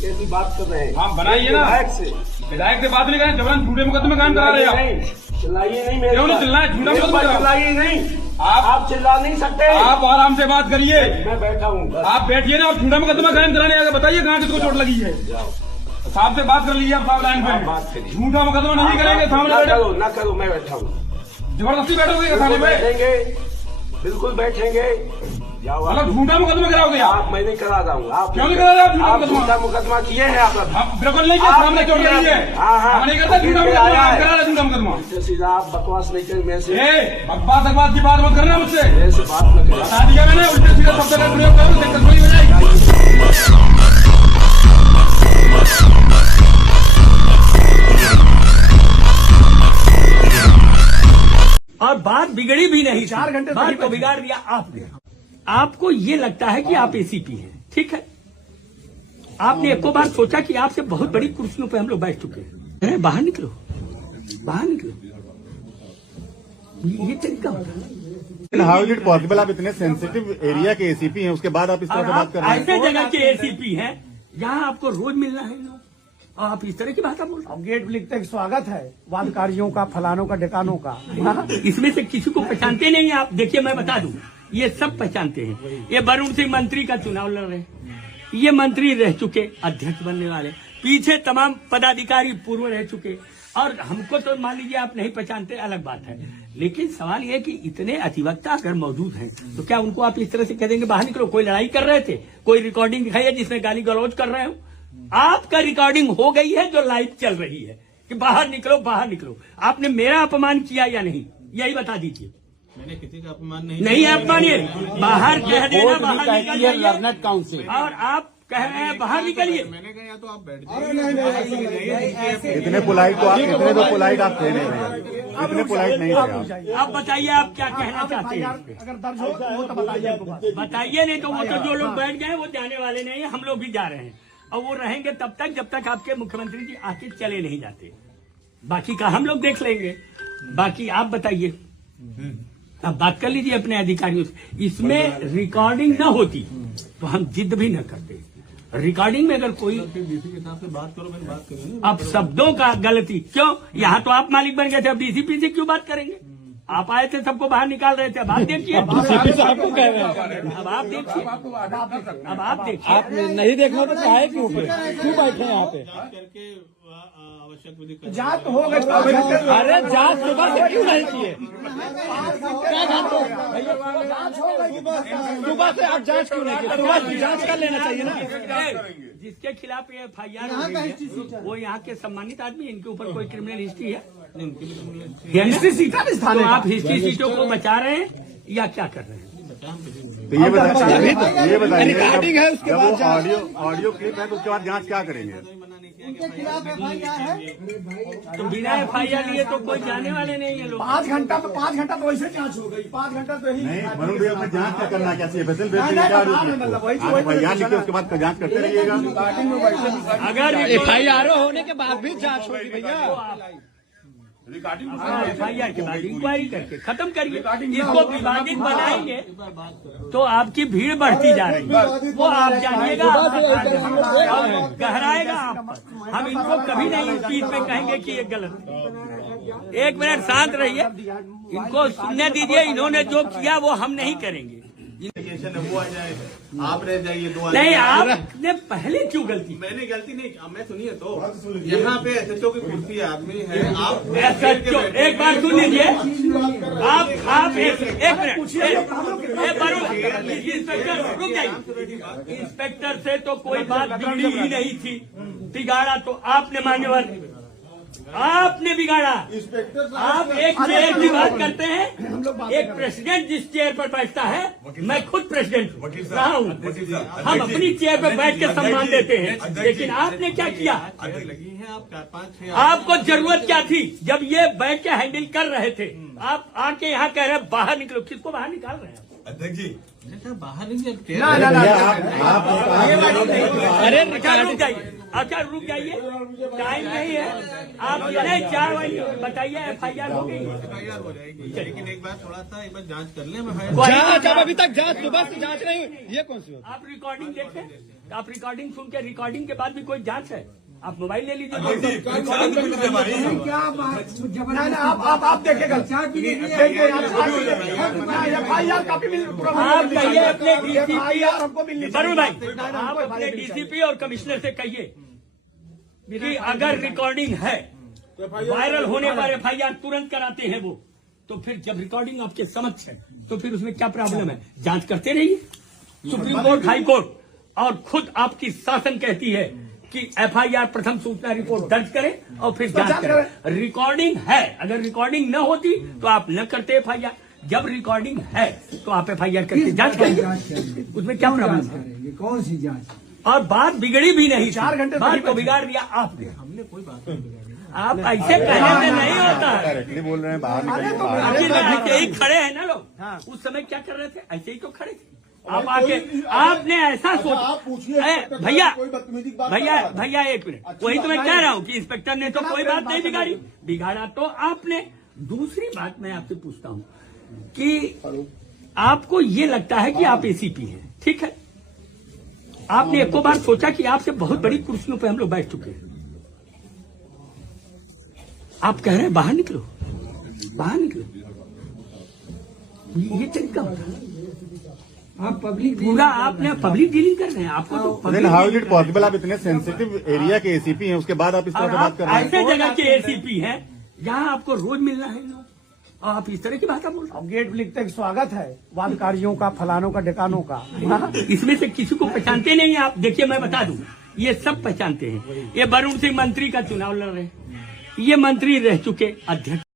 कैसी बात कर रहे हैं? आप बनाइए ना, विधायक से बात नहीं करें, जबरन झूठे मुकदमे कायम करा रहे हैं। चिल्लाइए नहीं मेरे, क्यों नहीं चिल्लाए? झूठा मुकदमा चिल्लाइए नहीं, आप चिल्ला नहीं सकते। आप आराम से बात करिए, मैं बैठा हूँ। आप बैठिए ना। आप झूठा मुकदमा कायम कराने आगे बताइए कहाँ किसको चोट लगी है। साहब से बात कर लीजिए, आप साहब लाइन पे। झूठा मुकदमा नहीं करेंगे, सामने ना करो, मैं बैठा हूँ। जबरदस्ती बैठोगे थाने में? बैठेंगे, बिल्कुल बैठेंगे। मतलब झूठा मुकदमा कराओगे आप? मैं नहीं करा रहा हूँ। आप क्यों नहीं करा रहे? आप झूठा मुकदमा किए हैं आप? बिल्कुल नहीं किया, सामने चोट लगी है। हाँ, नहीं करता झूठा मुकदमा, आप करा रहे झूठा मुकदमा। सीधा आप बकवास नहीं करें मेरे से। बकवास की बात मत करना मुझसे। ऐसे बात न करें। बता दिया मैंने, उल्टे सीधे शब्द का प्रयोग करो, दिक्कत बड़ी हो जाएगी। और बात बिगड़ी भी नहीं, 4 घंटे बात को बिगाड़ दिया आपने। आपको ये लगता है कि आप एसीपी हैं, ठीक है। आपने एक बार सोचा कि आपसे बहुत बड़ी कुर्सियों पे हम लोग बैठ चुके हैं। बाहर निकलो, बाहर निकलो। ये तरीका होता है। How is it possible? आप इतने सेंसिटिव एरिया के एसीपी हैं, उसके बाद आप इस तरह से बात कर रहे हैं। ऐसे जगह के एसीपी हैं जहाँ आपको रोज मिलना है और आप इस तरह की भाषा बोल रहे हैं। गेट पे लिखते हैं स्वागत है वादकारियों का, फलानों का, ढकानों का। इसमें से किसी को पहचानते नहीं आप। देखिए मैं बता दूं, ये सब पहचानते हैं। ये वरुण सिंह मंत्री का चुनाव लड़ रहे हैं, ये मंत्री रह चुके, अध्यक्ष बनने वाले, पीछे तमाम पदाधिकारी पूर्व रह चुके। और हमको तो मान लीजिए आप नहीं पहचानते, अलग बात है। लेकिन सवाल यह कि इतने अधिवक्ता अगर मौजूद हैं तो क्या उनको आप इस तरह से कह देंगे बाहर निकलो? कोई लड़ाई कर रहे थे, कोई रिकॉर्डिंग दिखाई है जिसमें गाली गलौज कर रहे हो? आपका रिकॉर्डिंग हो गई है जो लाइव चल रही है कि बाहर निकलो, बाहर निकलो। आपने मेरा अपमान किया या नहीं, यही बता दीजिए। मैंने किसी का अपमान नहीं अपमानिए, बाहर कह देना, बाहर निकलिए। लर्नेड काउंसिल और आप कह रहे हैं बाहर निकलिए। मैंने कहा या तो आप बैठ जाइए। इतने पोलाइट तो आप, इतने तो पोलाइट आप थे नहीं, इतने पोलाइट नहीं थे आप। अब बताइए आप क्या कहना चाहते हैं? अगर दर्ज हो तो बताइए। बताइए, नहीं तो वो तो जो लोग बैठ गए वो जाने वाले नहीं है, हम लोग भी जा रहे हैं। और वो रहेंगे तब तक जब तक आपके मुख्यमंत्री जी आके चले नहीं जाते। बाकी का हम लोग देख लेंगे। बाकी आप बताइए, अब बात कर लीजिए अपने अधिकारियों से। इसमें रिकॉर्डिंग न होती तो हम जिद भी न करते। रिकॉर्डिंग में अगर कोई डीसी के साथ बात करो, मैंने बात करी। अब शब्दों का गलती क्यों? यहाँ तो आप मालिक बन गए थे, अब डीसीपी से क्यों बात करेंगे? आप आए थे, सबको बाहर निकाल रहे थे। अब आप देखिए, आपको कह रहे हैं। अब आप देखिए, अब आप देखिए। आप नहीं देखना तो चाहे क्यों बैठे यहाँ पे? करके आवश्यक विधि जांच हो गई। अरे जांच सुबह से क्यों नहीं किए? क्या जांच हो गई? सुबह से आप जांच क्यों नहीं किए? सुबह जांच कर लेना चाहिए ना। जिसके खिलाफ FIR वो यहाँ के सम्मानित आदमी, इनके ऊपर कोई क्रिमिनल हिस्ट्री है? हिस्ट्री सीटा नहीं तो आप हिस्ट्री सीटों को बचा रहे हैं या क्या कर रहे हैं? तो ये बताइए, रिकॉर्डिंग है उसके बाद जब ऑडियो क्लिप है तो उसके बाद जांच क्या करेंगे? तो बिना FIR लिए तो कोई जाने वाले नहीं है लोग। 5 घंटा तो वैसे जांच हो गई। 5 घंटा तो यही नहीं, वरुण भैया में जांच क्या करना, क्या चाहिए? लिखे उसके बाद जांच करते रहिएगा। अगर FIR होने के बाद भी जांच होगी भैया। FIR के बाद इंक्वायरी करके खत्म करिए। इसको विवादित बनाएंगे तो आपकी भीड़ बढ़ती जा रही है, वो आप जानिएगा, गहराएगा आप। हम इनको कभी नहीं इस चीज में कहेंगे कि ये गलत है। 1 मिनट शांत रहिए, इनको सुनने दीजिए। इन्होंने जो किया वो हम नहीं करेंगे। वो आ जाए, आप रह जाइए 2 नहीं, आपने पहले क्यों गलती? मैंने गलती नहीं, मैं सुनिए तो यहाँ पे SHO की कुर्सी आदमी है। आप SHO एक बार सुन लीजिए। आप एक मिनट, इंस्पेक्टर रुक जाइए। इंस्पेक्टर से तो कोई बात बिगड़ी ही नहीं थी, बिगाड़ा तो आपने मान्यवर, आपने बिगाड़ा। आप एक चेयर की बात करते हैं। एक प्रेसिडेंट जिस चेयर पर बैठता है, मैं खुद प्रेसिडेंट रहा हूँ, हम अपनी चेयर पर बैठ के सम्मान देते हैं। लेकिन आपने क्या किया? लगी है आप 4-5-6। आपको जरूरत क्या थी जब ये बैठ के हैंडल कर रहे थे? आप आके यहाँ कह रहे हैं बाहर निकलो। किसको बाहर निकाल रहे हैं? अध्यक्ष जी बाहर नहीं, अरे रुक जाइए, अच्छा रुक जाइए, टाइम नहीं है। आप नहीं 4 बजे बताइए, FIR हो गई। FIR हो जाएगी, लेकिन एक बार थोड़ा सा एक बार जांच कर लें। जांच अब अभी तक जांच सुबह से जांच नहीं हुई, ये कौन सी? आप रिकॉर्डिंग देखें। आप रिकॉर्डिंग सुन के रिकॉर्डिंग के बाद भी कोई जांच है? आप मोबाइल ले लीजिए। आप देखिएगा FIR कॉपी आप कहिए अपने डीसीपी हमको वरुण भाई, आप अपने डीसीपी और कमिश्नर से कहिए कि अगर रिकॉर्डिंग है, वायरल होने पर FIR तुरंत कराते हैं वो, तो फिर जब रिकॉर्डिंग आपके समक्ष है तो फिर उसमें क्या प्रॉब्लम है? जांच करते रहिए। सुप्रीम कोर्ट, हाई कोर्ट और खुद आपकी शासन कहती है कि FIR प्रथम सूचना रिपोर्ट दर्ज करें और फिर जांच करें। रिकॉर्डिंग है, अगर रिकॉर्डिंग न होती तो आप न करते FIR। जब रिकॉर्डिंग है तो आप FIR करके जांच करेंगे, उसमें क्या प्रॉब्लम है? कौन सी जांच? और बात बिगड़ी भी नहीं, 4 घंटे बात को बिगाड़ दिया आपने। हमने कोई बात आप ऐसे कहने से नहीं होता है। डायरेक्टली बोल रहे हैं, बाहर निकलिए। ऐसे ही खड़े हैं ना लोग, उस समय क्या कर रहे थे? ऐसे ही तो खड़े थे। आप आके आपने ऐसा सोचा। भैया एक मिनट, वही तो मैं कह रहा हूँ कि इंस्पेक्टर ने तो कोई बात नहीं बिगाड़ी, बिगाड़ा तो आपने। दूसरी बात मैं आपसे पूछता हूँ कि आपको ये लगता है कि आप ACP हैं, ठीक है? आपने एको बार सोचा कि आपसे बहुत बड़ी कुर्सियों पे हम लोग बैठ चुके हैं। आप कह रहे हैं बाहर निकलो, बाहर निकलो। ये तरीका होता है? आप पब्लिक पूरा आपने पब्लिक डीलिंग कर रहे हैं। आपको तो then how is it possible? आप इतने सेंसिटिव एरिया के ACP हैं, उसके बाद आप इस तरह और से बात आप कर रहे हैं। ऐसे जगह के ACP हैं जहां आपको रोज मिलना है लोग, और आप इस तरह की बात बोल रहे अब गेट लिखते हैं स्वागत है वादकारियों का, फलानों का, ढिकानों का। हो। इसमें से किसी को पहचानते नहीं आप। देखिए मैं बता दूं, ये सब पहचानते हैं। ये वरुण सिंह मंत्री का चुनाव लड़ रहे हैं, ये मंत्री रह चुके अध्यक्ष।